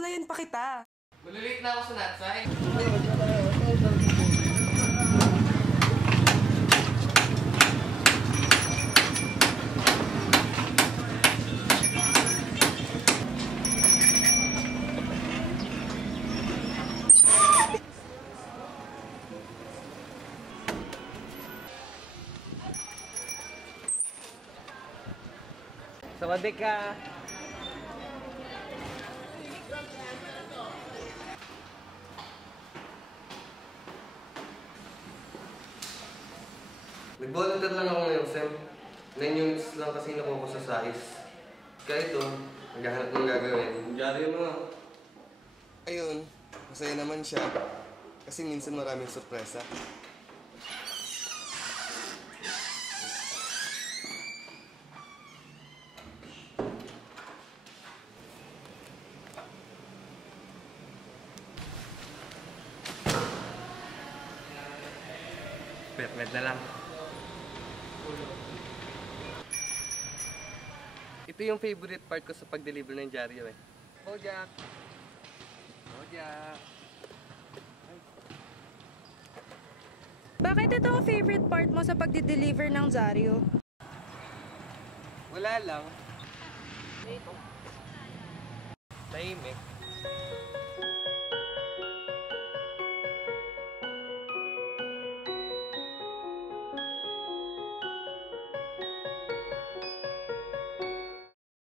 Susubaklayan pa kita. Malilate na ako sa natsay. Sawadee ka. Nag-volunteer lang ako ngayon, Sem. 9 units lang kasi nakuha ko sa SAIS. Kaya ito, maghahanap ng gagawin. Diyan mo nga. Ayun, masaya naman siya. Kasi minsan maraming sorpresa. Perfect na lang. Ito yung favorite part ko sa pag-deliver ng dyaryo eh. Bojack! Bojack! Bakit ito ang favorite part mo sa pagdi-deliver ng dyaryo? Wala lang. Tahimik.